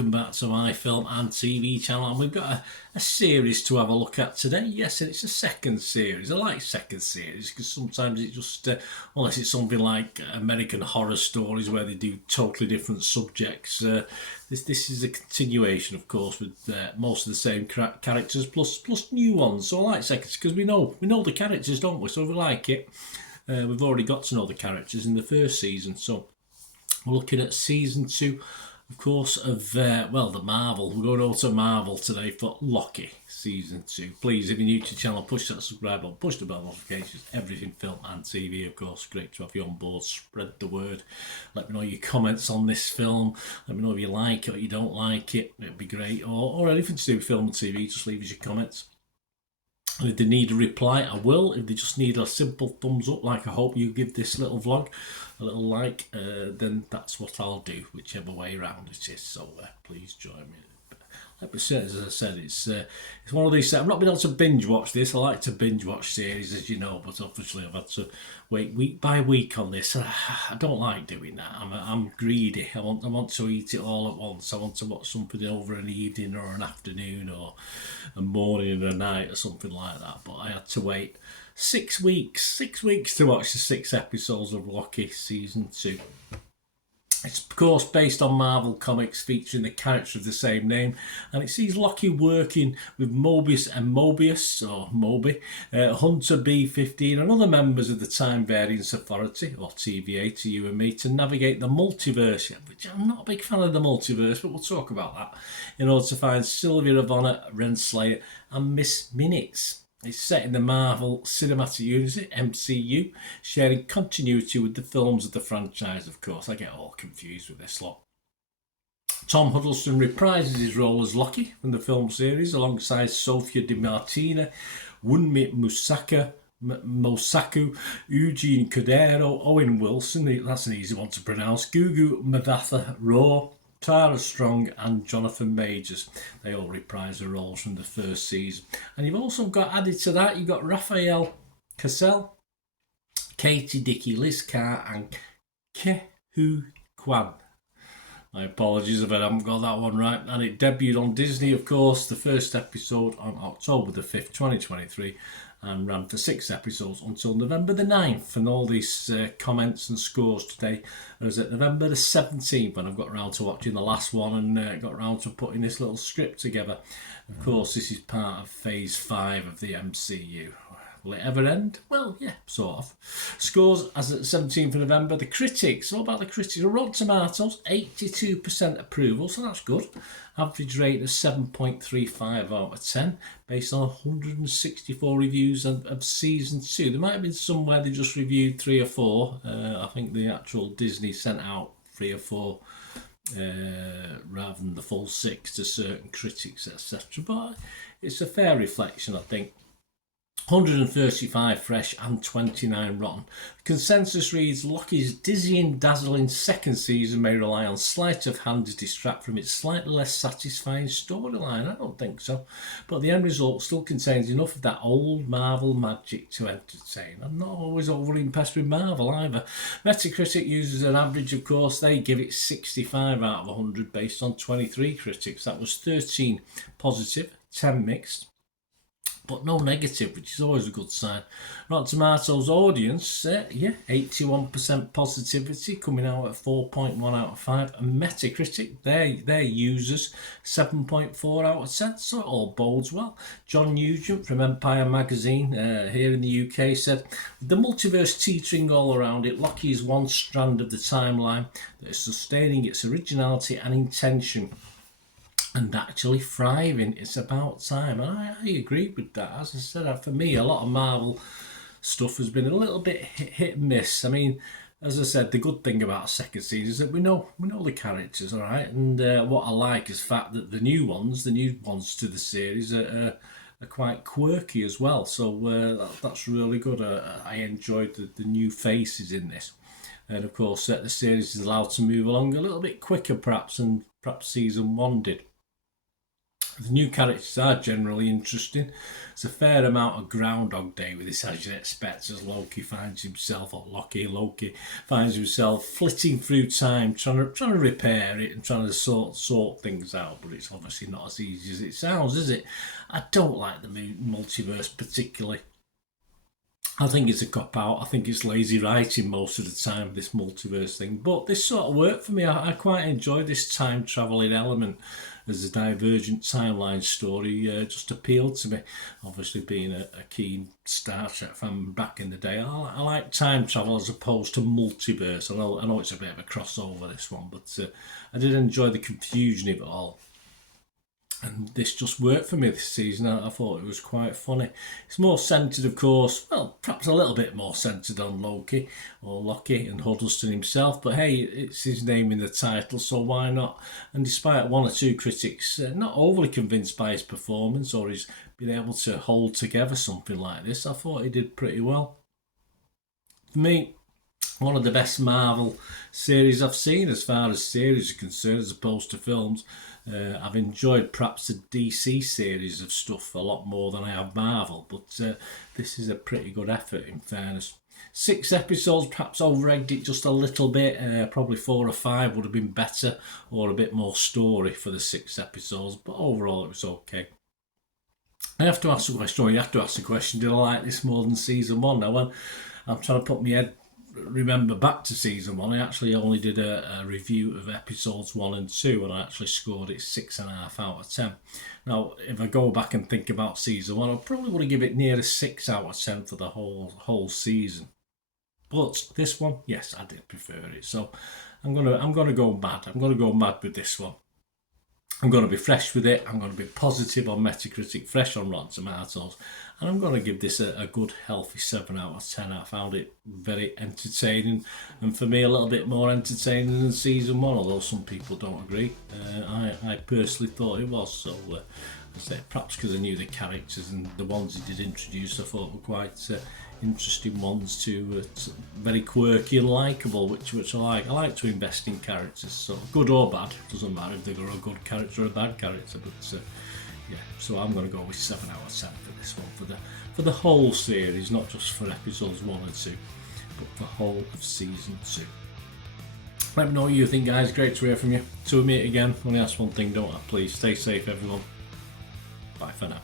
welcome back to my film and TV channel, and we've got a series to have a look at today. Yes, and it's a second series. I like second series because sometimes it just, unless it's something like American Horror Stories where they do totally different subjects, this is a continuation, of course, with most of the same characters plus new ones. So I like seconds because we know the characters, don't we? So we like it. We've already got to know the characters in the first season, so we're looking at season 2, of course, of, the Marvel. We're going over to Marvel today for Loki, season 2. Please, if you're new to the channel, push that subscribe button, push the bell notifications, everything film and TV, of course. Great to have you on board. Spread the word. Let me know your comments on this film. Let me know if you like it or you don't like it. It'd be great. Or anything to do with film and TV, just leave us your comments. If they need a reply, I will. If they just need a simple thumbs up, like I hope you give this little vlog, a little like, then that's what I'll do, whichever way around it is. So please join me. Like I said, as I said, it's one of these. I've not been able to binge watch this. I like to binge watch series, as you know, but obviously I've had to wait week by week on this. I don't like doing that. I'm greedy. I want to eat it all at once. I want to watch something over an evening or an afternoon or a morning and a night or something like that. But I had to wait 6 weeks to watch the 6 episodes of Loki season 2. It's, of course, based on Marvel Comics featuring the character of the same name, and it sees Loki working with Mobius and Mobius, or Moby, Hunter B-15 and other members of the Time Variance Authority, or TVA to you and me, to navigate the multiverse, which I'm not a big fan of the multiverse, but we'll talk about that, in order to find Sylvia Ravonna, Renslayer and Miss Minutes. It's set in the Marvel Cinematic Universe, MCU, sharing continuity with the films of the franchise, of course. I get all confused with this lot. Tom Hiddleston reprises his role as Loki from the film series alongside Sofia Di Martina, Wunmi Mosaku, Eugene Cordero, Owen Wilson, that's an easy one to pronounce, Gugu Mbatha-Raw, Tara Strong and Jonathan Majors. They all reprise their roles from the first season. And you've also got, added to that, you've got Raphael Cassell, Katie Dickey, Liz Carr and Ke-Hu Kwan. My apologies if I haven't got that one right. And it debuted on Disney, of course, the first episode on October the 5th, 2023, and ran for 6 episodes until November the 9th. And all these comments and scores today was at November the 17th when I've got around to watching the last one and got around to putting this little script together. Of course, this is part of Phase 5 of the MCU. Will it ever end? Well, yeah, sort of. Scores as at 17th of November. The critics, what about the critics? Rotten Tomatoes, 82% approval, so that's good. Average rate of 7.35 out of 10, based on 164 reviews of season 2. There might have been some where they just reviewed 3 or 4. I think the actual Disney sent out 3 or 4 rather than the full 6 to certain critics, etc. But it's a fair reflection, I think. 135 fresh and 29 rotten. The consensus reads, Loki's dizzying, dazzling second season may rely on sleight of hand to distract from its slightly less satisfying storyline. I don't think so. But the end result still contains enough of that old Marvel magic to entertain. I'm not always overly impressed with Marvel either. Metacritic uses an average, of course. They give it 65 out of 100 based on 23 critics. That was 13 positive, 10 mixed, but no negative, which is always a good sign. Rotten Tomatoes audience, 81% positivity, coming out at 4.1 out of 5. And Metacritic, their users, 7.4 out of 10, so it all bodes well. John Nugent from Empire Magazine here in the UK said, the multiverse teetering all around it, Loki is one strand of the timeline that is sustaining its originality and intention, and actually thriving. It's about time. And I agree with that. As I said, for me, a lot of Marvel stuff has been a little bit hit and miss. I mean, as I said, the good thing about a second season is that we know the characters, all right? And what I like is the fact that the new ones to the series are quite quirky as well. So that's really good. I enjoyed the new faces in this. And of course, the series is allowed to move along a little bit quicker perhaps than season 1 did. The new characters are generally interesting. There's a fair amount of Groundhog Day with this, as you'd expect, as Loki finds himself, or Loki finds himself flitting through time, trying to repair it and trying to sort things out. But it's obviously not as easy as it sounds, is it? I don't like the multiverse particularly. I think it's a cop out. I think it's lazy writing most of the time, this multiverse thing. But this sort of worked for me. I quite enjoy this time travelling element as a divergent timeline story. Just appealed to me. Obviously, being a keen Star Trek fan back in the day, I like time travel as opposed to multiverse. I know it's a bit of a crossover, this one, but I did enjoy the confusion of it all. And this just worked for me this season. I thought it was quite funny. It's more centred, of course, well, perhaps a little bit more centred on Loki and Huddleston himself, but hey, it's his name in the title, so why not? And despite one or two critics not overly convinced by his performance or his being able to hold together something like this, I thought he did pretty well. For me, one of the best Marvel series I've seen as far as series are concerned, as opposed to films. I've enjoyed perhaps the DC series of stuff a lot more than I have Marvel, but this is a pretty good effort in fairness. 6 episodes, perhaps over-egged it just a little bit. Probably 4 or 5 would have been better, or a bit more story for the 6 episodes, but overall it was okay. I have to ask the question, or you have to ask the question, did I like this more than season 1? Now, when I'm trying to put my head remember back to season 1, I actually only did a review of episodes 1 and 2, and I actually scored it 6.5 out of 10. Now, if I go back and think about season 1, I probably would have given it near a 6 out of 10 for the whole season. But this one, yes, I did prefer it. So I'm gonna go mad. I'm gonna go mad with this one. I'm going to be fresh with it. I'm going to be positive on Metacritic, fresh on Rotten Tomatoes, and I'm going to give this a good, healthy 7 out of 10. I found it very entertaining, and for me, a little bit more entertaining than season 1, although some people don't agree. I personally thought it was, so I say perhaps because I knew the characters and the ones he did introduce, I thought were quite interesting ones too, very quirky and likeable, which I like. I like to invest in characters, so good or bad, doesn't matter if they're a good character or a bad character. But yeah, so I'm going to go with 7 out of 10 for this one, for the whole series, not just for episodes 1 and 2, but the whole of season 2. Let me know what you think, guys. Great to hear from you. Till we meet again, only ask one thing, don't I? Please stay safe, everyone. Bye for now.